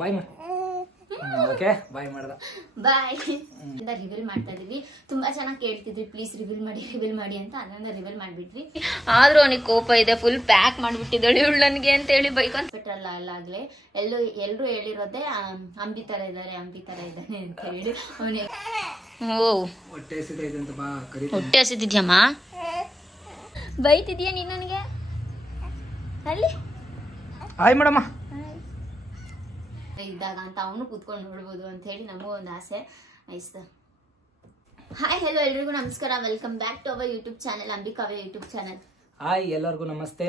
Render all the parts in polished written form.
ಬಾಯ್ ಮಾಡಿ. Okay bye ಮಾಡ್ದ. ಬಾಯ್. Reveal ಮಾಡ್ತಾ ಇದೀವಿ. ತುಂಬಾ ಚೆನ್ನಾಗಿ ಕೇಳ್ತಿದ್ವಿ ಪ್ಲೀಸ್ ರಿವೀಲ್ ಮಾಡಿ ಅಂತ. ಅದರಿಂದ ರಿವೀಲ್ ಮಾಡ್ಬಿಟ್ವಿ. ಆದ್ರೂ ಅವನಿಗೆ ಕೋಪ ಇದೆ. ಫುಲ್ ಪ್ಯಾಕ್ ಮಾಡ್ಬಿಟ್ಟಿದ್ದಾಳೆ ಇವಳು ನನಗೆ ಅಂತ ಹೇಳಿ ಬೈಕೊಂಡ್ಬಿಟ್ರಲ್ಲ. ಅಲ್ಲಾಗ್ಲೇ ಎಲ್ರು ಹೇಳಿರೋದೇ ಅಂಬಿ ತರ ಇದಾರೆ ಅಂತ ಹೇಳಿ ಅವನಿಗೆ ಹೊಟ್ಟೆ ಹಸಿದ್ಯಮ್ಮ. ಬೈತಿದ್ಯಾ ನೀನ್ ನನಗೆ ಅಲ್ಲಿ ಹಾಯ್ ಮೇಡಮ್ಮ ಇದ್ದಾಗ ಅಂತ ಅವನು ಕೂತ್ಕೊಂಡು ನೋಡ್ಬೋದು ಅಂತ ಹೇಳಿ ನಮಗೂ ಒಂದು ಆಸೆ. ಹಾಯ್ ಹೆಲೋ ಎಲ್ರಿಗೂ ನಮಸ್ಕಾರ. Welcome back to our YouTube channel, Ambikavya YouTube channel. Hi ಎಲ್ಲರಿಗೂ ನಮಸ್ತೆ.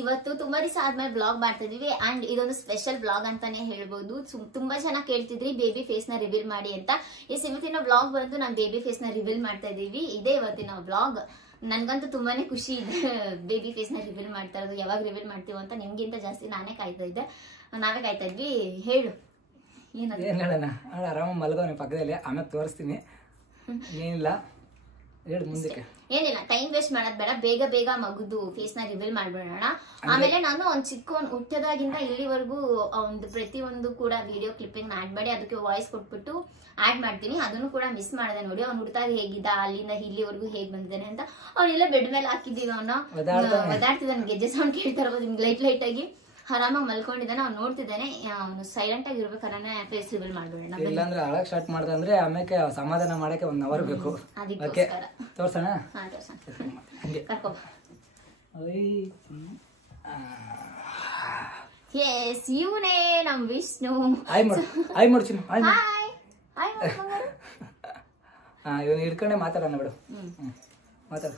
ಇವತ್ತು ತುಂಬಾ ದಿವಸ ಆದ್ಮೇಲೆ ಬ್ಲಾಗ್ ಮಾಡ್ತಾ ಇದೀವಿ. ಅಂಡ್ ಇದೊಂದು ಸ್ಪೆಷಲ್ ಬ್ಲಾಗ್ ಅಂತಾನೆ ಹೇಳ್ಬೋದು. ತುಂಬಾ ಚೆನ್ನಾಗಿ ಕೇಳ್ತಿದ್ರಿ ಬೇಬಿ ಫೇಸ್ ನ ರಿವೀಲ್ ಮಾಡಿ ಅಂತ. ಇವತ್ತಿನ ಬ್ಲಾಗ್ ಬಂದು ನಾವು ಬೇಬಿ ಫೇಸ್ ನ ರಿವೀಲ್ ಮಾಡ್ತಾ ಇದೀವಿ. ಇದೇ ಇವತ್ತಿನ ಬ್ಲಾಗ್. ನನ್ಗಂತೂ ತುಂಬಾನೇ ಖುಷಿ ಇದೆ ಬೇಬಿ ಫೇಸ್ ನ ರಿವೀಲ್ ಮಾಡ್ತಾ ಇರೋದು. ಯಾವಾಗ ರಿವೀಲ್ ಮಾಡ್ತೀವಿ ಅಂತ ನಿಮ್ಗಿಂತ ಜಾಸ್ತಿ ನಾವೇ ಕಾಯ್ತಾ ಇದ್ವಿ. ಹೇಳು ಏನ್ ಹೇಳೋಣ, ಆರಾಮ ಮಲಗವನೆ ಪಕ್ಕದಲ್ಲಿ, ಆಮೇಲೆ ತೋರಿಸ್ತೀನಿ. ಏನಿಲ್ಲ ಹೇಳು ಮುಂದಕ್ಕೆ. ಏನಿಲ್ಲ, ಟೈಮ್ ವೇಸ್ಟ್ ಮಾಡೋದ್ ಬೇಡ, ಬೇಗ ಮಗುದು ಫೇಸ್ ನ ರಿವೀಲ್ ಮಾಡ್ಬಿಡೋಣ. ಆಮೇಲೆ ನಾನು ಒಂದ್ ಚಿಕ್ಕ ಹುಟ್ಟದಾಗಿಂದ ಇಲ್ಲಿವರೆಗೂ ಒಂದು ಪ್ರತಿಯೊಂದು ಕೂಡ ವಿಡಿಯೋ ಕ್ಲಿಪ್ಪಿಂಗ್ ಆಡ್ ಮಾಡಿ ಅದಕ್ಕೆ ವಾಯ್ಸ್ ಕೊಟ್ಬಿಟ್ಟು ಆಡ್ ಮಾಡ್ತೀನಿ. ಅದನ್ನು ಕೂಡ ಮಿಸ್ ಮಾಡಿದೆ ನೋಡಿ. ಅವ್ನು ಹುಡ್ತಾಗ ಹೇಗಿದ್ದ, ಅಲ್ಲಿಂದ ಇಲ್ಲಿವರೆಗೂ ಹೇಗ್ ಬಂದಿದ್ದಾನೆ ಅಂತ. ಅವನೆಲ್ಲ ಬೆಡ್ ಮೇಲೆ ಹಾಕಿದ್ದೀವಿ. ಅವನ ಒದಾಡ್ತಿದ್ದಾನೆ, ಗೆಜ್ಜೆ ಸೌಂಡ್ ಕೇಳ್ತಾ ಇರ್ಬೋದು ನಿಮ್ಗೆ ಲೈಟ್ ಆಗಿ. ಆರಾಮಾಗಿ ಮಲ್ಕೊಂಡಿದ್ದಾನೆ. ಅವ್ನು ನೋಡ್ತಿದ್ದಾನೆ. ಅವನು ಸೈಲೆಂಟ್ ಆಗಿ ಇರ್ಬೇಕಾದ್ರೆ ಫೇಸ್ ರಿವೀಲ್ ಮಾಡ್ಬಿಡೋಣ. ಇಲ್ಲಾಂದ್ರೆ ಅಳಕ್ ಸ್ಟಾರ್ಟ್ ಮಾಡ್ದೆ ಅಂದ್ರೆ ಆಮೇಲೆ ಸಮಾಧಾನ ಮಾಡಕ್ಕೆ 1 ಅವರ್ ಬೇಕು. ಓಕೆ ತೋರ್ಸೋಣ. ಕರ್ಕೊ. ಎಸ್, ಇವನೇ ನಮ್ ವಿಷ್ಣು. ಹಾಯ್ ಮಾಡ್ತೀನಿ. ಇವನು ಹಿಡ್ಕೊಂಡೆ ಮಾತಾಡೋಣ ಬಿಡು. ಮಾತಾಡ.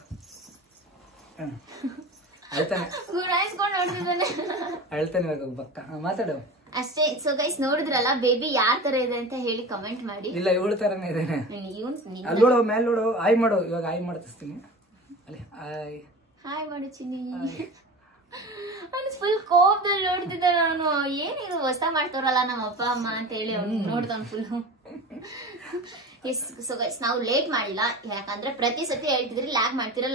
ಅಳ್ತಾನೆ ಇವಾಗ ಬಕ್ಕ ಮಾತಾಡು ಅಷ್ಟೇ. ಸೊ ಗೈಸ್ ನೋಡಿದ್ರಲ್ಲ ಬೇಬಿ ಯಾರ್ ತರ ಇದೆ ಅಂತ ಹೇಳಿ ಕಮೆಂಟ್ ಮಾಡಿ. ಇಲ್ಲ ಇವಳು ತರನೇ ಇದೆ. ಅಲ್ಲಿ ನೋಡು, ಮೇಲೆ ನೋಡು, ಹಾಯ್ ಮಾಡು. ಇವಾಗ ಹಾಯ್ ಮಾಡ್ತಿಸ್ತೀನಿ. ಅಲ್ಲಿ ಹಾಯ್ ಮಾಡು ಚಿನ್ನಿ. ಫುಲ್ ಕೋಪದಲ್ಲಿ ನೋಡ್ತಿದ್ದ. ನಾನು ಏನಿದು ಹೊಸ ಮಾಡ್ತಾರಲ್ಲ ನಮ್ಮ ಅಪ್ಪ ಅಮ್ಮ ಅಂತ ಹೇಳಿ ಅವ್ನು ನೋಡ್ದವ್ನು ಫುಲ್. ಸೊ ಗೈಸ್ ನಾವು ಲೇಟ್ ಮಾಡಿಲ್ಲ, ಯಾಕಂದ್ರೆ ಪ್ರತಿ ಸತಿ ಹೇಳ್ತಿದ್ರಿ ಲ್ಯಾಗ್ ಮಾಡ್ತೀರಾ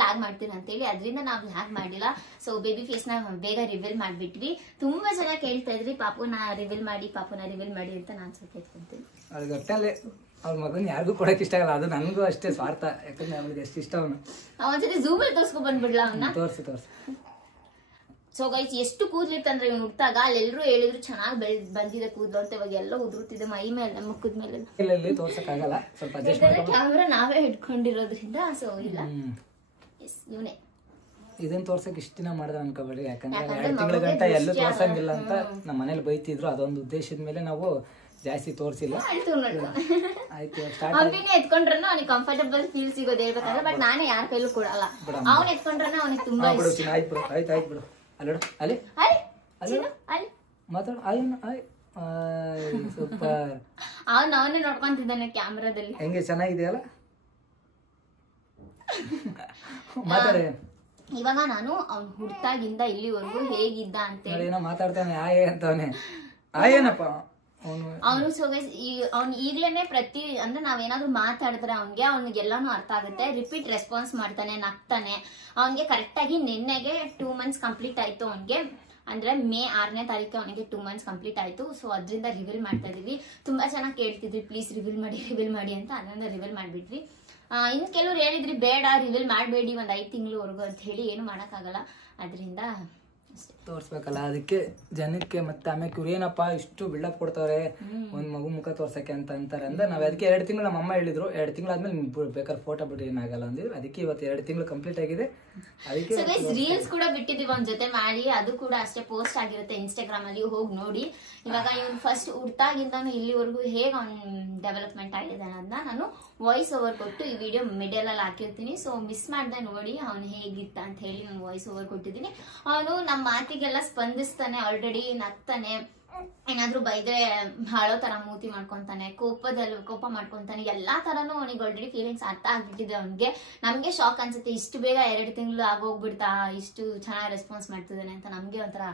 ಅಂತ ಹೇಳಿ. ಅದರಿಂದ ನಾವು ಲ್ಯಾಗ್ ಮಾಡಿಲ್ಲ. ಸೊ ಬೇಬಿ ಫೇಸ್ ನ ಬೇಗ ರಿವೀಲ್ ಮಾಡ್ಬಿಟ್ವಿ. ತುಂಬಾ ಜನ ಕೇಳ್ತಾ ಇದ್ರಿ ಪಾಪುನ ರಿವೀಲ್ ಮಾಡಿ ಅಂತ. ನಾನ್ ಸ್ವಲ್ಪ ಎತ್ಕೊಂತೀನಿ. ಅದು ಒಟ್ಟಲ್ಲಿ ಅವ್ರ ಮಗನ್ ಯಾರಿಗೂ ಕೊಡಕ್ ಇಷ್ಟ ಆಗಲ್ಲ. ಅದು ನನ್ಗೂ ಅಷ್ಟೇ ಸ್ವಾರ್ಥ. ಯಾಕಂದ್ರೆ ಅವ್ನಿಗೆ ಎಷ್ಟು ಇಷ್ಟ ಅವನು. ಅವನ್ಸತಿ ಝೂಮಲ್ಲಿ ತೋರ್ಸ್ಕೊ ಬಂದ್ಬಿಡ್ಲಾ ಅವನ್ನ. ತೋರ್ಸಿ. ಸೊ ಗೈಸ್ ಎಷ್ಟು ಕೂದ್ಲಿರ್ತಂದ್ರೆ ಇವ್ನು ಹುಟ್ಟಾಗ ಅಲ್ಲೆಲ್ಲರೂ ಹೇಳಿದ್ರು ಚೆನ್ನಾಗಿ ಬಂದಿದೆ ಕೂದಲು ಅಂತ. ಇವಾಗ ಎಲ್ಲ ಉದುರುತ್ತಿದೆ ಮೈ ಮೇಲೆ, ಮುಖದ ಮೇಲೆ. ಇಲ್ಲಿ ತೋರ್ಸಕ್ ಆಗಲ್ಲ, ಸ್ವಲ್ಪ ಅಡ್ಜಸ್ಟ್ ಮಾಡ್ಕೊಂಡು. ಕ್ಯಾಮ್ರಾ ನಾವೇ ಹಿಡ್ಕೊಂಡಿರೋದ್ರಿಂದ ಸೊ ಇಲ್ಲ. ಇವನೇ ಇದನ್ನ ತೋರ್ಸಕ್ ಇಷ್ಟ ದಿನ ಮಾಡ್ದ ಅನ್ಕೋಬೇಡಿ. ಯಾಕಂದ್ರೆ 2 ತಿಂಗಳ ಗಂಟ ಎಲ್ಲೂ ತೋರ್ಸಂಗಿಲ್ಲ ಅಂತ ನಮ್ಮ ಮನೇಲಿ ಬೈತಿದ್ರು. ಅದೊಂದು ಉದ್ದೇಶದ ಮೇಲೆ ನಾವು ಜಾಸ್ತಿ ತೋರ್ಸಿಲ್ಲ. ಆಯ್ತು ಅಂಬಿನೇ ಎತ್ಕೊಂಡ್ರನ್ನ ಅವ್ನಿಗೆ ಕಂಫರ್ಟಬಲ್ ಫೀಲ್ ಸಿಗೋದು ಹೇಳ್ಬೇಕಂದ್ರೆ. ಬಟ್ ನಾನೇ ಯಾರ ಕೈಲೂ ಕೊಡಲ್ಲ. ಅವ್ನ ಎತ್ಕೊಂಡ್ರನ್ನ ಅವ್ನಿಗೆ ತುಂಬಾ ಇಷ್ಟ. ಆಯ್ತು ಬಿಡು. ಅಲ್ಲೋಡು ಅಲ್ಲಿ ಮಾತಾಡು. ಸೂಪರ್. ಅವನೇ ನೋಡ್ಕೊಂತಿದ್ದಾನೆ ಕ್ಯಾಮ್ರಾದಲ್ಲಿ. ಹೆಂಗೆ ಚೆನ್ನಾಗಿದೆಯಲ್ಲ. ಮಾತಾಡೆ. ಇವಾಗ ನಾನು ಅವ್ನು ಹುಟ್ಟಾಗಿಂದ ಇಲ್ಲಿವರೆಗೂ ಹೇಗಿದ್ದ ಅಂತ ಏನೋ ಮಾತಾಡ್ತಾನೆ. ಆಯೇ ಅಂತವನೇ. ಆಯೇನಪ್ಪ ಅವನು. ಸೊ ಅವ್ನು ಈಗ್ಲೇನೆ ಅಂದ್ರೆ ನಾವೇನಾದ್ರು ಮಾತಾಡಿದ್ರೆ ಅವ್ನಿಗೆಲ್ಲಾನು ಅರ್ಥ ಆಗುತ್ತೆ. ರಿಪೀಟ್ ರೆಸ್ಪಾನ್ಸ್ ಮಾಡ್ತಾನೆ, ನಗ್ತಾನೆ. ಅವ್ನಿಗೆ ಕರೆಕ್ಟ್ ಆಗಿ ನಿನ್ನೆಗೆ 2 ಮಂತ್ಸ್ ಕಂಪ್ಲೀಟ್ ಆಯ್ತು. ಅವ್ನಿಗೆ ಅಂದ್ರೆ ಮೇ 6ನೇ ತಾರೀಕು ಅವನಿಗೆ 2 ಮಂತ್ಸ್ ಕಂಪ್ಲೀಟ್ ಆಯ್ತು. ಸೊ ಅದರಿಂದ ರಿವೀಲ್ ಮಾಡ್ತಾ ಇದೀವಿ. ತುಂಬಾ ಚೆನ್ನಾಗಿ ಕೇಳ್ತಿದ್ವಿ ಪ್ಲೀಸ್ ರಿವೀಲ್ ಮಾಡಿ ಅಂತ. ಅದರಿಂದ ರಿವೀಲ್ ಮಾಡ್ಬಿಟ್ವಿ. ಇನ್ ಕೆಲವ್ರು ಹೇಳಿದ್ರಿ ಬೇಡ ರಿವೀಲ್ ಮಾಡಬೇಡಿ 5 ತಿಂಗಳವರೆಗೂ ಅಂತ ಹೇಳಿ. ಏನು ಮಾಡಕ್ಕಾಗಲ್ಲ. ಅದರಿಂದ ತೋರ್ಸ್ಬೇಕಲ್ಲ, ಅದಕ್ಕೆ ಜನಕ್ಕೆ. ಮತ್ತೆ ಆಮೇಲೆ ಇವ್ರು ಏನಪ್ಪಾ ಇಷ್ಟು ಬಿಲ್ಡಪ್ ಕೊಡ್ತಾವ್ರೆ ಒಂದ್ ಮಗು ಮುಖ ತೋರ್ಸಕ್ಕೆ ಅಂತ ಅಂತಾರೆ. ಅಂದ್ರೆ ನಾವ್ ಅದಕ್ಕೆ 2 ತಿಂಗಳು ನಮ್ಮ ಅಮ್ಮ ಹೇಳಿದ್ರು. 2 ತಿಂಗಳಾದ್ಮೇಲೆ ಬೇಕಾದ್ರೆ ಫೋಟೋ ಬಿಟ್ಟು ಏನಾಗಲ್ಲ ಅಂದಿದ್ರು. ಅದಕ್ಕೆ ಇವತ್ತು 2 ತಿಂಗಳು ಕಂಪ್ಲೀಟ್ ಆಗಿದೆ. ಅದಕ್ಕೆ ರೀಲ್ಸ್ ಕೂಡ ಬಿಟ್ಟಿದೀವಿ ಒಂದ್ ಜೊತೆ ಮಾಡಿ. ಅದು ಕೂಡ ಅಷ್ಟೇ ಪೋಸ್ಟ್ ಆಗಿರುತ್ತೆ ಇನ್ಸ್ಟಾಗ್ರಾಮ್ ಅಲ್ಲಿ, ಹೋಗಿ ನೋಡಿ. ಇವಾಗ ಇವ್ನು ಫಸ್ಟ್ ಹುಟ್ಟಾಗಿಂದಾನು ಇಲ್ಲಿವರೆಗೂ ಹೇಗೆ ಅವ್ನ್ ಡೆವಲಪ್ಮೆಂಟ್ ಆಗಿದೆ ಅನ್ನೋದನ್ನ ನಾನು ವಾಯ್ಸ್ ಓವರ್ ಕೊಟ್ಟು ಈ ವಿಡಿಯೋ ಮಿಡಲ್ ಅಲ್ಲಿ ಹಾಕಿರ್ತೀನಿ. ಸೊ ಮಿಸ್ ಮಾಡ್ದೆ ನೋಡಿ ಅವ್ನು ಹೇಗಿತ್ತ ಅಂತ ಹೇಳಿ ನಾನು ವಾಯ್ಸ್ ಓವರ್ ಕೊಟ್ಟಿದ್ದೀನಿ. ಅವನು ನಮ್ಮ ಮಾತಿಗೆಲ್ಲ ಸ್ಪಂದಿಸ್ತಾನೆ. ಆಲ್ರೆಡಿ ನಗ್ತಾನೆ. ಏನಾದ್ರು ಬೈದ್ರೆ ಹಾಳೋ ತರ ಮೂತಿ ಮಾಡ್ಕೊಂತಾನೆ. ಕೋಪ ಮಾಡ್ಕೊಂತಾನೆ. ಎಲ್ಲಾ ತರನು ಅವನಿಗೆ ಆಲ್ರೆಡಿ ಫೀಲಿಂಗ್ಸ್ ಅರ್ಥ ಆಗ್ಬಿಟ್ಟಿದೆ ಅವ್ನಿಗೆ. ನಮ್ಗೆ ಶಾಕ್ ಅನ್ಸುತ್ತೆ ಇಷ್ಟು ಬೇಗ 2 ತಿಂಗಳು ಆಗೋಗ್ಬಿಡ್ತಾ, ಇಷ್ಟು ಚೆನ್ನಾಗಿ ರೆಸ್ಪಾನ್ಸ್ ಮಾಡ್ತಿದ್ದಾನೆ ಅಂತ. ನಮ್ಗೆ ಒಂಥರ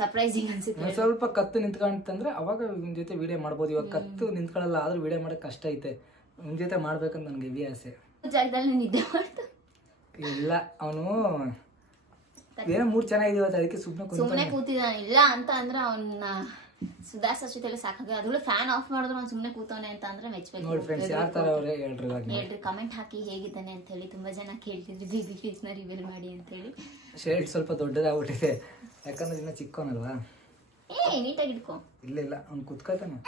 ಸರ್ಪ್ರೈಸಿಂಗ್ ಅನ್ಸುತ್ತೆ. ಸ್ವಲ್ಪ ಕತ್ತು ನಿಂತ್ಕೊಂತಂದ್ರೆ ಅವಾಗ ನಿಮ್ ಜೊತೆ ವಿಡಿಯೋ ಮಾಡ್ಬೋದು. ಇವಾಗ ಕತ್ತು ನಿಂತ್ಕೊಳ್ಳಲ್ಲ, ಆದ್ರೂ ವಿಡಿಯೋ ಮಾಡಕ್ ಕಷ್ಟ ಐತೆ. ನಿಮ್ ಜೊತೆ ಮಾಡ್ಬೇಕಂತ ನನ್ಗೆ ಹೆವಿ ಆಸೆ. ಜಾಗದಲ್ಲಿ ನಿದ್ದೆ ಮಾಡ್ತಾ ಇಲ್ಲ, ಅವನು ಏನೋ ಮೂಡ್ ಚೆನ್ನಾಗಿದೆ ಅದಕ್ಕೆ ಸುಮ್ನೆ ಕೂತಿದ್ದಾನೆ. ಇಲ್ಲ ಅಂತ ಅಂದ್ರೆ ಅವನ್ನ ಸುಧಾರ್ಸ ಜೊತೆಲಿ ಸಾಕಾಗ ಅದರಲ್ಲೂ ಫ್ಯಾನ್ ಆಫ್ ಮಾಡಿದ್ರು ಅವ್ನು ಸುಮ್ಮನೆ ಕೂತವನೆ ಅಂತ ಅಂದ್ರೆ ಮೆಚ್ಚಬೇಕು. ನೋಡಿ ಫ್ರೆಂಡ್ಸ್ ಯಾವ ತರ ಅವರೇ ಹೇಳ್ರಿ ಕಮೆಂಟ್ ಹಾಕಿ ಹೇಗಿದ್ದಾನೆ ಅಂತ ಹೇಳಿ. ತುಂಬಾ ಜನ ಕೇಳ್ತಿದ್ರು ಬೇಬಿ ಫೇಸ್ ನ ರಿವೀಲ್ ಮಾಡಿ ಅಂತ ಹೇಳಿ. ಶರ್ಟ್ ಸ್ವಲ್ಪ ದೊಡ್ಡದಾಗ್ಬಿಟ್ಟಿದೆ ಯಾಕಂದ್ರೆ ಇನ್ನ ಚಿಕ್ಕವನಲ್ವಾ. ನೀಟಾಗಿ ಇಟ್ಕೋ. ಇಲ್ಲ ಅವ್ನು ಕುತ್ಕೋತಾನೆ.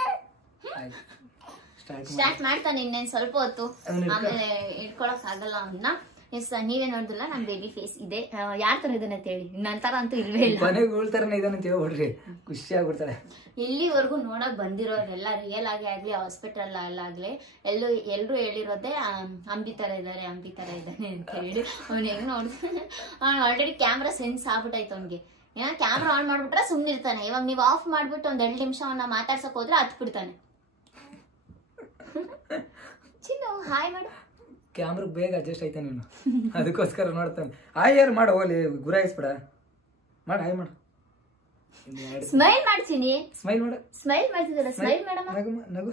ಸ್ಟಾರ್ಟ್ ಮಾಡ್ತಾನೆ ಇನ್ನೇನ್ ಸ್ವಲ್ಪ ಹೊತ್ತು, ಆಮೇಲೆ ಇಟ್ಕೊಳಕ್ ಆಗಲ್ಲ ಅವನ್ನ. ಎಸ್ ನೀವೇ ನೋಡಿದ್ರಲ್ಲ ನಮ್ ಬೇಬಿ ಫೇಸ್ ಇದೆ. ಯಾರ ತರ ಇದಾನೆ ಅಂತ ಹೇಳಿ, ನಂತರ ಅಂತೂ ಇಲ್ವೇ ಇಲ್ಲ. ಹೇಳ್ತಾರನೇ ಇದಾನೆ ಅಂತ ಹೇಳ್ಬಿಡ್ರಿ, ಖುಷಿ ಆಗ್ಬಿಡ್ತಾರೆ. ಇಲ್ಲಿವರೆಗೂ ನೋಡಕ್ ಬಂದಿರೋರೆಲ್ಲ ರಿಯಲ್ ಆಗಿ ಆಗ್ಲಿ ಹಾಸ್ಪಿಟಲ್ ಅಲ್ಲಾಗ್ಲಿ ಎಲ್ರು ಹೇಳಿರೋದೇ ಅಂಬಿ ತರ ಇದಾರೆ ಅಂತ ಹೇಳಿ. ಅವ್ನ ಹೆಂಗ್ ನೋಡ್ತಾನೆ, ಅವ್ನು ಆಲ್ರೆಡಿ ಕ್ಯಾಮ್ರಾ ಸೆನ್ಸ್ ಆಗ್ಬಿಟ್ಟೈತೆ ಅವ್ನಿಗೆ. ಏನೋ ಕ್ಯಾಮ್ರಾ ಆನ್ ಮಾಡ್ಬಿಟ್ರೆ ಸುಮ್ನಿರ್ತಾನೆ. ಇವಾಗ ನೀವ್ ಆಫ್ ಮಾಡ್ಬಿಟ್ಟು ಒಂದ್ 2 ನಿಮಿಷ ಅವನ್ನ ಮಾತಾಡ್ಸಕ್ ಹೋದ್ರೆ ಹತ್ ಬಿಡ್ತಾನೆ. ಚಿನ್ನು ಹಾಯ್ ಮಾಡು. ಕ್ಯಾಮ್ರಾಗ್ ಬೇಗ ಅಡ್ಜಸ್ಟ್ ಆಯ್ತಾನೆ ನೀನು, ಅದಕ್ಕೋಸ್ಕರ ನೋಡ್ತಾನೆ. ಹಾಯ್ ಯಾರು ಮಾಡು, ಹೋಗ್ಲಿ ಗುರಾಯಿಸ್ಬಿಡ. ಮಾಡು ಹಾಯ್ ಮಾಡು. ಸ್ಮೈಲ್ ಮಾಡ್ತೀನಿ. ಸ್ಮೈಲ್ ಮಾಡು. ಸ್ಮೈಲ್ ಮಾಡ್ತಿದ್ದಲ್ಲ, ಸ್ಮೈಲ್ ಮೇಡಮ್. ನಗು.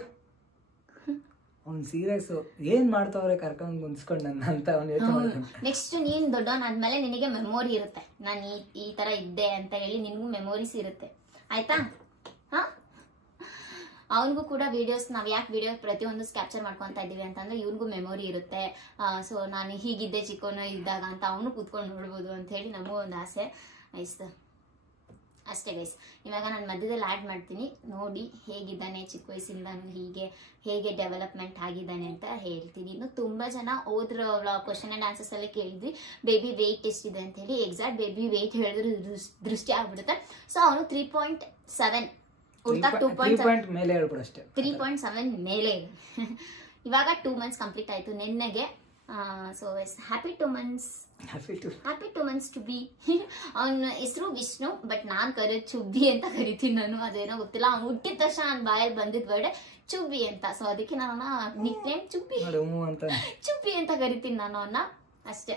ಅವ್ನು ಸೀರಿಯಸ್ ಏನ್ ಮಾಡ್ತಾವ್ರೆ ಕರ್ಕೊಂಡ್ ಗುಂಸ್ಕೊಂಡ್ ನನ್ನ ಅಂತ ಅವ್ನು ಯೋಚನೆ ಮಾಡ್ತಾನೆ. ನೆಕ್ಸ್ಟ್ ನೀನ್ ದೊಡ್ಡವನಾದ್ಮೇಲೆ ನಿನಗೆ ಮೆಮೊರಿ ಇರುತ್ತೆ, ನಾನು ಈ ತರ ಇದ್ದೆ ಅಂತ ಹೇಳಿ ನಿನ್ಗೂ ಮೆಮೊರೀಸ್ ಇರುತ್ತೆ. ಆಯ್ತಾ? ಹಾ, ಅವನಿಗೂ ಕೂಡ ವಿಡಿಯೋಸ್ ನಾವ್ ಯಾಕೆ ವಿಡಿಯೋ ಪ್ರತಿಯೊಂದು ಕ್ಯಾಪ್ಚರ್ ಮಾಡ್ಕೊಂತ ಇದೀವಿ ಅಂತಂದ್ರೆ ಇವ್ನಿಗೂ ಮೆಮೊರಿ ಇರುತ್ತೆ. ಸೊ ನಾನು ಹೀಗಿದ್ದೆ ಚಿಕ್ಕವನು ಇದ್ದಾಗ ಅಂತ ಅವನು ಕೂತ್ಕೊಂಡು ನೋಡ್ಬೋದು ಅಂತ ಹೇಳಿ ನಮಗೂ ಒಂದು ಆಸೆ. ಅಷ್ಟೇ ಗೈಸ್. ಇವಾಗ ನಾನು ಮಧ್ಯದಲ್ಲಿ ಆ್ಯಡ್ ಮಾಡ್ತೀನಿ, ನೋಡಿ ಹೇಗಿದ್ದಾನೆ ಚಿಕ್ಕ ವಯಸ್ಸಿಂದಾನು ಹೇಗೆ ಡೆವಲಪ್ಮೆಂಟ್ ಆಗಿದ್ದಾನೆ ಅಂತ ಹೇಳ್ತೀನಿ. ಇನ್ನು ತುಂಬ ಜನ ಹೋದ್ರ ಕ್ವಶನ್ ಆ್ಯಂಡ್ ಆನ್ಸರ್ಸ್ ಅಲ್ಲಿ ಕೇಳಿದ್ವಿ ಬೇಬಿ ವೆಯ್ಟ್ ಎಷ್ಟಿದೆ ಅಂತ ಹೇಳಿ. ಎಕ್ಸಾಕ್ಟ್ ಬೇಬಿ ವೆಯ್ಟ್ ಹೇಳಿದ್ರೆ ದೃಷ್ಟಿ ಆಗ್ಬಿಡುತ್ತೆ. ಸೊ ಅವನು 3.7 3.7 ಮೇಲೆ ಹೇಳ್ಬಿಡು ಅಷ್ಟೇ. 3.7 ಮೇಲೆ. ಇವಾಗ 2 months ಕಂಪ್ಲೀಟ್ ಆಯ್ತು ನೆನ್ನೆಗೆ. So happy 2 months to be. ಅವನ ಹೆಸರು ವಿಷ್ಣು, ಬಟ್ ನಾನ್ ಕರೆಯೋದು ಚುಬ್ಬಿ ಅಂತ ಕರಿತೀನಿ ನಾನು. ಅದೇನೋ ಗೊತ್ತಿಲ್ಲ, ಅವ್ನು ಹುಟ್ಟಿದ ತಕ್ಷಣ ನನ್ನ ಬಾಯಲ್ಲಿ ಬಂದಿದ್ ವರ್ಡೆ ಚುಬ್ಬಿ ಅಂತ. ಸೊ ಅದಕ್ಕೆ ನಾನು ನಿಕ್ ನೇಮ್ ಚುಬ್ಬಿ ಅಂತ ಕರಿತೀನಿ ನಾನು ಅವನ್ನ, ಅಷ್ಟೇ.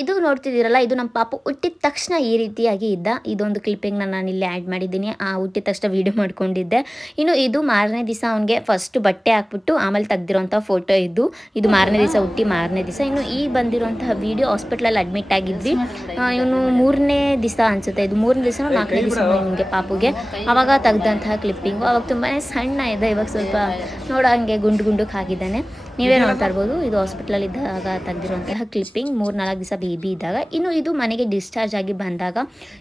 ಇದು ನೋಡ್ತಿದ್ದೀರಲ್ಲ, ಇದು ನಮ್ಮ ಪಾಪು ಹುಟ್ಟಿದ ತಕ್ಷಣ ಈ ರೀತಿಯಾಗಿ ಇದ್ದ. ಇದೊಂದು ಕ್ಲಿಪ್ಪಿಂಗ್ನ ನಾನು ಇಲ್ಲಿ ಆ್ಯಡ್ ಮಾಡಿದ್ದೀನಿ. ಆ ಹುಟ್ಟಿದ ತಕ್ಷಣ ವೀಡಿಯೋ ಮಾಡ್ಕೊಂಡಿದ್ದೆ. ಇನ್ನು ಇದು ಮಾರನೇ ದಿವಸ ಅವನಿಗೆ ಫಸ್ಟ್ ಬಟ್ಟೆ ಹಾಕ್ಬಿಟ್ಟು ಆಮೇಲೆ ತೆಗ್ದಿರೋಂಥ ಫೋಟೋ ಇದು ಮಾರನೇ ದಿವಸ ಹುಟ್ಟಿ ಮಾರನೇ ದಿವಸ. ಇನ್ನು ಈ ಬಂದಿರೋಂತಹ ವೀಡಿಯೋ ಹಾಸ್ಪಿಟ್ಲಲ್ಲಿ ಅಡ್ಮಿಟ್ ಆಗಿದ್ವಿ. ಇವನು 3ನೇ ದಿವಸ ಅನಿಸುತ್ತೆ, ಇದು 3ನೇ ದಿವಸ 4ನೇ ದಿವಸ ಇವನಿಗೆ ಪಾಪುಗೆ. ಆವಾಗ ತೆಗ್ದಂತಹ ಕ್ಲಿಪ್ಪಿಂಗು. ಅವಾಗ ತುಂಬಾ ಸಣ್ಣ ಇದೆ, ಇವಾಗ ಸ್ವಲ್ಪ ನೋಡೋಂಗೆ ಗುಂಡಕ್ಕೆ ಆಗಿದ್ದಾನೆ. ನೀವೇ ನೋಡ್ತಾ ಇರ್ಬೋದು, ಇದು ಹಾಸ್ಪಿಟ್ಲಲ್ಲಿ ಇದ್ದಾಗ ತೆಗ್ದಿರುವಂತಹ ಕ್ಲಿಪ್ಪಿಂಗ್ 3-4 ದಿವಸ ಬೇಬಿ ಇದ್ದಾಗ. ಇನ್ನು ಇದು ಮನೆಗೆ ಡಿಸ್ಚಾರ್ಜ್ ಆಗಿ ಬಂದಾಗ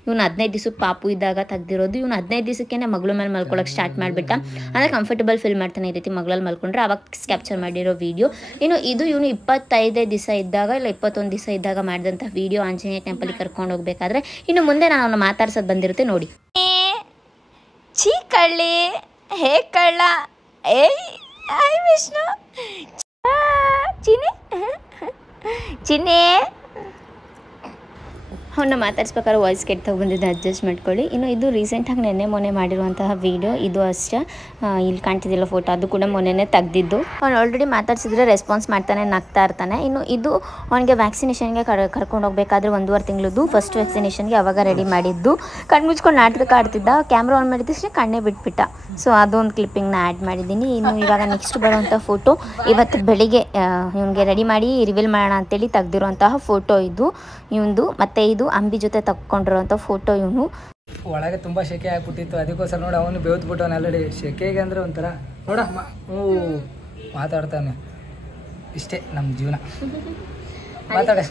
ಇವನು 15 ದಿವಸಕ್ಕೆ ಪಾಪು ಇದ್ದಾಗ ತೆಗ್ದಿರೋದು. ಇವನು 15 ದಿವಸಕ್ಕೆ ಮಗಳ ಮೇಲೆ ಮಲ್ಕೊಳಕ್ಕೆ ಸ್ಟಾರ್ಟ್ ಮಾಡಿಬಿಟ್ಟ. ಅಂದರೆ ಕಂಫರ್ಟಬಲ್ ಫೀಲ್ ಮಾಡ್ತಾನೆ ಈ ರೀತಿ ಮಗಳಲ್ಲಿ ಮಲ್ಕೊಂಡ್ರೆ. ಅವಾಗ ಕ್ಯಾಪ್ಚರ್ ಮಾಡಿರೋ ವಿಡಿಯೋ. ಇನ್ನು ಇದು ಇವನು 25 ದಿವಸ ಇದ್ದಾಗ ಇಲ್ಲ 21 ದಿವಸ ಇದ್ದಾಗ ಮಾಡಿದಂಥ ವಿಡಿಯೋ ಆಂಜನೇಯ ಟೆಂಪಲ್ಗೆ ಕರ್ಕೊಂಡು ಹೋಗ್ಬೇಕಾದ್ರೆ. ಇನ್ನು ಮುಂದೆ ನಾನು ಅವನು ಮಾತಾಡ್ಸೋದು ಬಂದಿರುತ್ತೆ ನೋಡಿ. ಚೀ ಕಳ್ಳಿ ಹೇ ಕಳ್ಳ ಏಯ್ ಆಯ್ ವಿಷ್ಣು ಚಿನ್ನಿ ಅವನ್ನ ಮಾತಾಡ್ಸ್ಬೇಕಾದ್ರೆ ವಾಯ್ಸ್ ಕೆಟ್ಟ ಬಂದಿದ್ದು ಅಡ್ಜಸ್ಟ್ ಮಾಡ್ಕೊಳ್ಳಿ. ಇನ್ನು ಇದು ರೀಸೆಂಟಾಗಿ ಮೊನ್ನೆ ಮಾಡಿರುವಂತಹ ವಿಡಿಯೋ. ಇದು ಅಷ್ಟೇ, ಇಲ್ಲಿ ಕಾಣ್ತಿದ್ದಿಲ್ಲ ಫೋಟೋ, ಅದು ಕೂಡ ಮೊನ್ನೆ ತೆಗ್ದಿದ್ದು. ಅವ್ನು ಆಲ್ರೆಡಿ ಮಾತಾಡ್ಸಿದ್ರೆ ರೆಸ್ಪಾನ್ಸ್ ಮಾಡ್ತಾನೆ, ನಗ್ತಾ ಇರ್ತಾನೆ. ಇನ್ನು ಇದು ಅವನಿಗೆ ವ್ಯಾಕ್ಸಿನೇಷನ್ಗೆ ಕರ್ಕೊಂಡು ಹೋಗ್ಬೇಕಾದ್ರೆ 1.5 ತಿಂಗಳದ್ದು ಫಸ್ಟ್ ವ್ಯಾಕ್ಸಿನೇಷನ್ಗೆ ಅವಾಗ ರೆಡಿ ಮಾಡಿದ್ದು. ಕಣ್ಣು ಮುಚ್ಕೊಂಡು ನಾಟಕ ಆಡ್ತಿದ್ದ, ಕ್ಯಾಮ್ರಾ ಆನ್ ಮಾಡಿದಷ್ಟೇ ಕಣ್ಣೇ ಬಿಟ್ಬಿಟ್ಟ. ಸೊ ಅದೊಂದು ಕ್ಲಿಪ್ಪಿಂಗ್ನ ಆ್ಯಡ್ ಮಾಡಿದ್ದೀನಿ. ಇನ್ನು ಇವಾಗ ನೆಕ್ಸ್ಟ್ ಬರುವಂಥ ಫೋಟೋ ಇವತ್ತು ಬೆಳಿಗ್ಗೆ ಇವನಿಗೆ ರೆಡಿ ಮಾಡಿ ರಿವೀಲ್ ಮಾಡೋಣ ಅಂತೇಳಿ ತೆಗ್ದಿರುವಂತಹ ಫೋಟೋ ಇದು ಇವಂದು. ಮತ್ತು ಇದು ಅಂಬಿ ಜೊತೆ ತಕ್ಕೊಂಡಿರುವಂಥ ಫೋಟೋ ಇವನು. ಒಳಗೆ ತುಂಬಾ ಶೆಕೆ ಆಗ್ಬಿಟ್ಟಿತ್ತು, ಅದಕ್ಕೋಸ್ಕರ ನೋಡಿ ಅವನು ಬೇವ್ತ್ಬಿಟ್ಟವನು ಆಲ್ರೆಡಿ. ಶೆಕೆಗೆ ಅಂದ್ರೆ ಒಂಥರ ನೋಡ ಮಾತಾಡ್ತಾನೆ. ಇಷ್ಟೇ ನಮ್ಮ ಜೀವನ.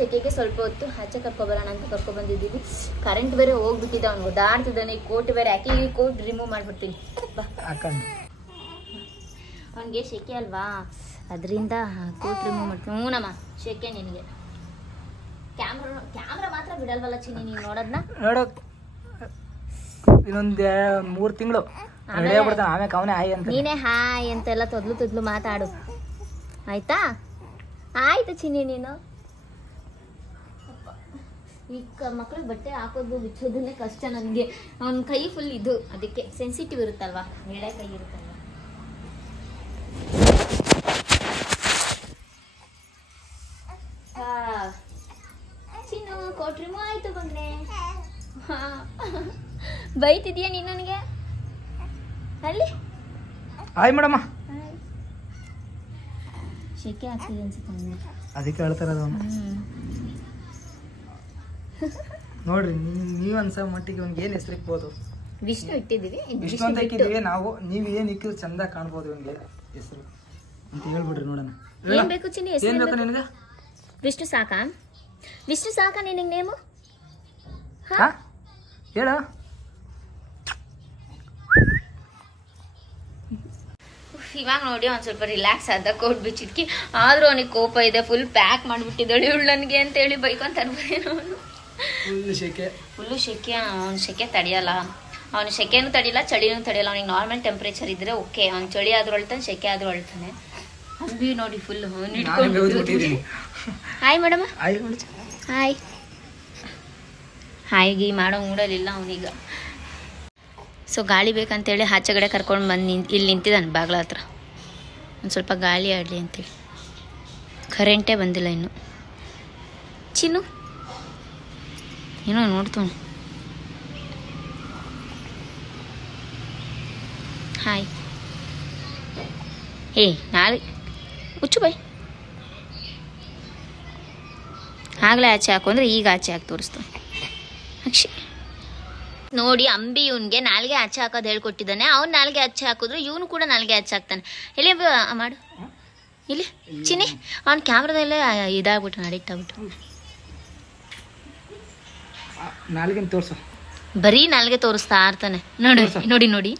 ಶೆಕೆಗೆ ಸ್ವಲ್ಪ ಹೊತ್ತು ಆಚೆ ಕರ್ಕೊಬರೋಣ ಅಂತ ಕರ್ಕೊಬಂದಿದ್ದೀವಿ. ಕರೆಂಟ್ ಬೇರೆ ಹೋಗ್ಬಿಟ್ಟಿದೆ, ಅವ್ನು ಓದಾಡ್ತಿದ್ದಾನೆ. ಕೋಟ್ ಬೇರೆ ಹಾಕಿ ಈ ಕೋಟ್ ರಿಮೂವ್ ಮಾಡ್ಬಿಡ್ತೀನಿ ಹಾಕೊಂಡು. ಅವನಿಗೆ ಶೆಕೆ ಅಲ್ವಾ, ಅದರಿಂದ ಕೋಟ್ ರಿಮೂವ್ ಮಾಡ್ತೀನಿ. ಹ್ಞೂನಮ್ಮ ಶೆಕೆ ನಿನಗೆ. ಕ್ಯಾಮ್ರಾ ಮಾತ್ರ ಬಿಡಲ್ವಲ್ಲ ಚಿನ್ನಿ, ನೀನು ನೋಡೋದನ್ನ ನೋಡೋಕ್ ಇನ್ನೊಂದು 3 ತಿಂಗಳು ಆಮೇಲೆ ಅವನೇ ಹಾಯ್ ಅಂತ, ನೀನೇ ಹಾಯ್ ಅಂತೆಲ್ಲ ತೊದ್ಲು ಮಾತಾಡು ಆಯ್ತಾ? ಆಯ್ತು ಚಿನ್ನಿ. ನೀನು ಈಗ ಮಕ್ಳಿಗೆ ಬಟ್ಟೆ ಹಾಕೋದು ಬಿಚ್ಚೋದನ್ನೇ ಕಷ್ಟ ನನಗೆ. ಅವನ ಕೈ ಫುಲ್ ಇದು, ಅದಕ್ಕೆ ಸೆನ್ಸಿಟಿವ್ ಇರುತ್ತಲ್ವಾ, ಎಳೆ ಕೈ ಇರುತ್ತಲ್ವ. ಚಿನ್ನು ಕೋಟ್ ರಿಮೂವ್ ಆಯ್ತು ಬಂದ್ರೆ. ಬೈತಿದ್ಯಾ ನೀನು ನನಗೆ ಅಲ್ಲಿ? Hi madam. ಶೆಕೆ ಆಗ್ತಿದೆ ಅನ್ಸುತ್ತೆ, ಅದಕ್ಕೆ ಹೇಳ್ತಾರದು. ನೋಡ್ರಿ ನೀವು ಅನ್ಸೋ ಮಟ್ಟಿಗೆ ಅವ್ನಿಗೆ ಏನು ಹೆಸರಿಕ್ಬೋದು? ವಿಷ್ಣು ಇಟ್ಟಿದೀವಿ ವಿಷ್ಣು ಅಂತ ಇಕ್ಕಿದೀವಿ ನಾವು. ನೀವು ಏನ್ ಇಕ್ಕಿದ್ರೆ ಚಂದ ಕಾಣ್ಬೋದು ಇವನ್ಗೆ ಹೆಸರು ಅಂತ ಹೇಳ್ಬಿಡ್ರಿ ನೋಡೋಣ. ಏನ್ ಬೇಕು ಚಿನ್ನಿ? ಏನ್ ಬೇಕು ನಿನಗೆ? ವಿಷ್ಣು ಸಾಕಾ? ವಿಷ್ಣು ಸಾಕಾ ನಿನಗೆ ನೇಮು? ಹಾ ಹೇಳ. ಇವಾಗ ನೋಡಿ ಒಂದ್ ಸ್ವಲ್ಪ ರಿಲ್ಯಾಕ್ಸ್ ಆದ ಕೋಟ್ ಬಿಚ್ಚಿಟ್ಕಿ. ಆದ್ರೂ ಅವನಿಗೆ ಕೋಪ ಇದೆ, ಫುಲ್ ಪ್ಯಾಕ್ ಮಾಡ್ಬಿಟ್ಟಿದ್ದಾಳೆ ಇವಳು ನನಗೆ ಅಂತ ಹೇಳಿ ಬೈಕೊಂತ ಅವನು. ಫುಲ್ಲು ಶೆಕೆ. ಅವ್ನು ಶೆಕೆ ತಡೆಯಲ್ಲ, ಅವನು ಶೆಕೆನೂ ತಡಿಯಲ್ಲ ಚಳಿನೂ ತಡೆಯಲ್ಲ. ಅವ್ನಿಗೆ ನಾರ್ಮಲ್ ಟೆಂಪ್ರೇಚರ್ ಇದ್ರೆ ಓಕೆ, ಅವ್ನು ಚಳಿ ಆದ್ರೂ ಅಳ್ತಾನೆ ಶೆಕೆ ಆದ್ರೂ ಅಳ್ತಾನೆ. ಅಂಬಿ ನೋಡಿ ಫುಲ್ ಹಾಯ್ ಮೇಡಮ್. ಹಾಯ್ ಹಾಯ್ಗಿ ಮಾಡೋ ಮೂಡಲಿಲ್ಲ ಅವನೀಗ. ಸೊ ಗಾಳಿ ಬೇಕಂತೇಳಿ ಆಚೆಗಡೆ ಕರ್ಕೊಂಡು ಬಂದು ಇಲ್ಲಿ ನಿಂತಿದ್ದಾನೆ ಬಾಗ್ಲ ಹತ್ರ, ಒಂದು ಸ್ವಲ್ಪ ಗಾಳಿ ಆಡಲಿ ಅಂತೇಳಿ. ಕರೆಂಟೇ ಬಂದಿಲ್ಲ ಇನ್ನು. ಚಿನ್ನು ಏನೋ ನೋಡ್ತು. ಹಾಯ್. ಏ ನಾಳೆ ಹುಚ್ಚು ಬೈ. ಆಗಲೇ ಆಚೆ ಹಾಕು ಅಂದರೆ ಈಗ ಆಚೆ ಹಾಕಿ ತೋರಿಸ್ತು ಅಕ್ಷಿ. ನೋಡಿ ಅಂಬಿ ಇವನ್ಗೆ ನಾಲ್ಗೆ ಆಚೆ ಹಾಕೋದು ಹೇಳ್ಕೊಟ್ಟಿದ್ದಾನೆ. ಅವ್ನು ನಾಲ್ಗೆ ಆಚೆ ಹಾಕಿದ್ರು ಇವನು ಕೂಡ ನಾಲ್ಗೆ ಆಚೆ ಹಾಕ್ತಾನೆ. ಇಲ್ಲಿ ಮಾಡು ಇಲ್ಲಿ ಚಿನ್ನಿ. ಅವ್ನು ಕ್ಯಾಮ್ರಾದಲ್ಲೇ ಇದಾಗ್ಬಿಟ್ಟು ಅಡಿಕ್ಟ್ ಆಗ್ಬಿಟ್ಟು. ನಾಲ್ಗೆ ತೋರಿಸು. ಬರೀ ನಾಲ್ಗೆ ತೋರಿಸ್ತಾ ಇರ್ತಾನೆ. ನೋಡಿ ನೋಡಿ ನೋಡಿ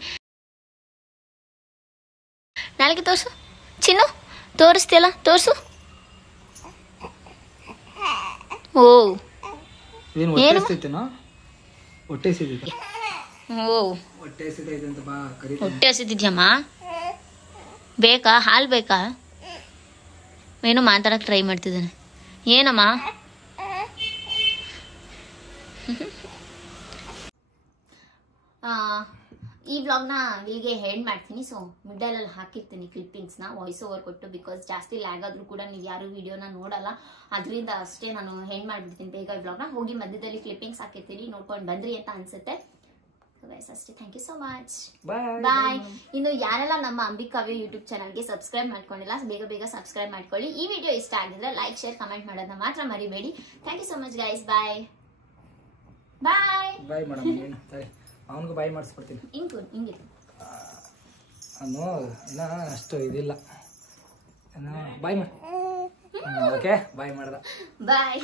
ನಾಲ್ಗೆ ತೋರಿಸು ಚಿನ್ನು. ತೋರಿಸ್ತಿಯಲ್ಲ ತೋರಿಸು. ಓ ಏನು ಏನು ಹೊಟ್ಟೆ ಸಿದ್ದಿತ್ತು. ಓ ಹೊಟ್ಟೆ ಸಿದ್ದಿದೆ ಅಂತ ಬಾ ಕರಿ. ಹೊಟ್ಟೆ ಹಸಿತಿದ್ಯಮ್ಮ? ಬೇಕಾ ಹಾಲು ಬೇಕಾ? ಏನೋ ಮಾತಾಡಕ್ಕೆ ಟ್ರೈ ಮಾಡ್ತಿದ್ದಾನೆ. ಏನಮ್ಮ? ಈ ವ್ಲಾಗ್ನ ಇಲ್ಲಿಗೆ ಹೆಡ್ ಮಾಡ್ತೀನಿ. ಸೊ ಮಿಡಲಲ್ಲಿ ಹಾಕಿರ್ತೀನಿ ಕ್ಲಿಪ್ಪಿಂಗ್ಸ್ನ ವಾಯ್ಸ್ ಓವರ್ ಕೊಟ್ಟು, ಬಿಕಾಸ್ ಜಾಸ್ತಿ ಲ್ಯಾಗ್ ಆದರೂ ಕೂಡ ನೀವು ಯಾರು ವಿಡಿಯೋನ ನೋಡಲ್ಲ, ಅದರಿಂದ ಅಷ್ಟೇ ನಾನು ಹೆಂಡ್ ಮಾಡಿಬಿಡ್ತೀನಿ ಬೇಗ ಈ ವ್ಲಾಗ್ನ. ಹೋಗಿ ಮಧ್ಯದಲ್ಲಿ ಕ್ಲಿಪ್ಪಿಂಗ್ಸ್ ಹಾಕಿರ್ತೀನಿ, ನೋಡ್ಕೊಂಡು ಬಂದ್ರಿ ಅಂತ ಅನ್ಸುತ್ತೆ. ಅಷ್ಟೇ. Thank you so much. Bye. ಇನ್ನು ಯಾರೆಲ್ಲ ನಮ್ಮ ಅಂಬಿಕಾವ್ಯ ಯೂಟ್ಯೂಬ್ ಚಾನಲ್ಗೆ ಸಬ್ಸ್ಕ್ರೈಬ್ ಮಾಡ್ಕೊಂಡಿಲ್ಲ ಬೇಗ ಬೇಗ ಸಬ್ಸ್ಕ್ರೈಬ್ ಮಾಡ್ಕೊಳ್ಳಿ. ಈ ವಿಡಿಯೋ ಇಷ್ಟ ಆಗಿದ್ರೆ ಲೈಕ್ ಶೇರ್ ಕಮೆಂಟ್ ಮಾಡೋದನ್ನ ಮಾತ್ರ ಮರಿಬೇಡಿ. Thank you so much guys. Bye bye bye madam. ಅವನಿಗೂ ಬಾಯ್ ಮಾಡಿಸ್ಬಿಡ್ತೀನಿ. ಹಿಂಗೆ ಅವನು ಇನ್ನೂ ಅಷ್ಟು ಇದಿಲ್ಲ. ಬಾಯ್ ಮಾಡಿ. ಓಕೆ ಬಾಯ್ ಮಾಡ್ದ. ಬಾಯ್.